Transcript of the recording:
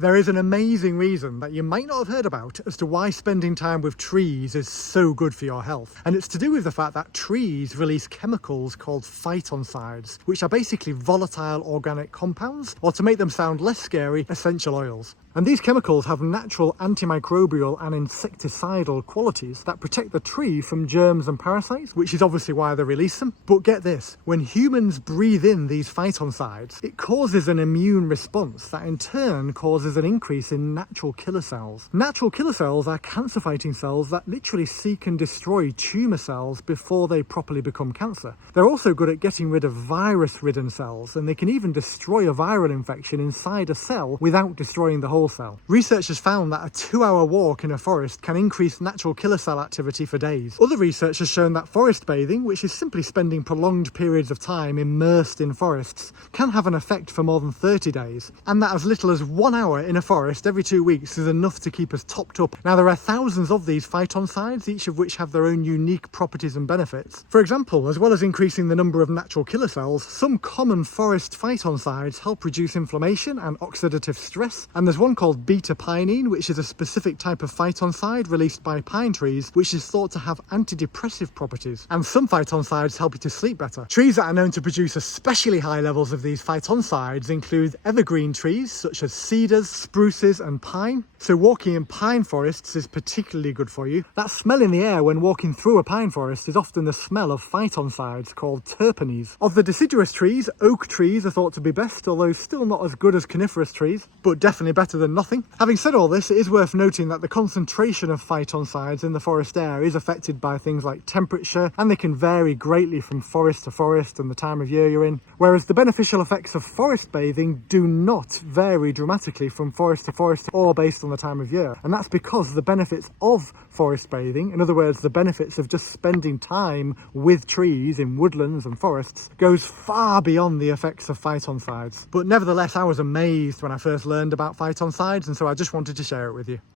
There is an amazing reason that you might not have heard about as to why spending time with trees is so good for your health. And it's to do with the fact that trees release chemicals called phytoncides, which are basically volatile organic compounds, or to make them sound less scary, essential oils. And these chemicals have natural antimicrobial and insecticidal qualities that protect the tree from germs and parasites, which is obviously why they release them. But get this, when humans breathe in these phytoncides, it causes an immune response that in turn causes an increase in natural killer cells. Natural killer cells are cancer-fighting cells that literally seek and destroy tumour cells before they properly become cancer. They're also good at getting rid of virus-ridden cells, and they can even destroy a viral infection inside a cell without destroying the whole cell. Researchers found that a 2-hour walk in a forest can increase natural killer cell activity for days. Other research has shown that forest bathing, which is simply spending prolonged periods of time immersed in forests, can have an effect for more than 30 days, and that as little as 1 hour in a forest every 2 weeks is enough to keep us topped up. Now, there are thousands of these phytoncides, each of which have their own unique properties and benefits. For example, as well as increasing the number of natural killer cells, some common forest phytoncides help reduce inflammation and oxidative stress, and there's one called beta-pinene, which is a specific type of phytoncide released by pine trees, which is thought to have antidepressive properties. And some phytoncides help you to sleep better. Trees that are known to produce especially high levels of these phytoncides include evergreen trees such as cedars, spruces and pine. So walking in pine forests is particularly good for you. That smell in the air when walking through a pine forest is often the smell of phytoncides called terpenes. Of the deciduous trees, oak trees are thought to be best, although still not as good as coniferous trees, but definitely better than nothing. Having said all this, it is worth noting that the concentration of phytoncides in the forest air is affected by things like temperature, and they can vary greatly from forest to forest and the time of year you're in, whereas the beneficial effects of forest bathing do not vary dramatically from forest to forest or based on the time of year. And that's because the benefits of forest bathing, in other words the benefits of just spending time with trees in woodlands and forests, goes far beyond the effects of phytoncides. But nevertheless, I was amazed when I first learned about phytoncides, and so I just wanted to share it with you.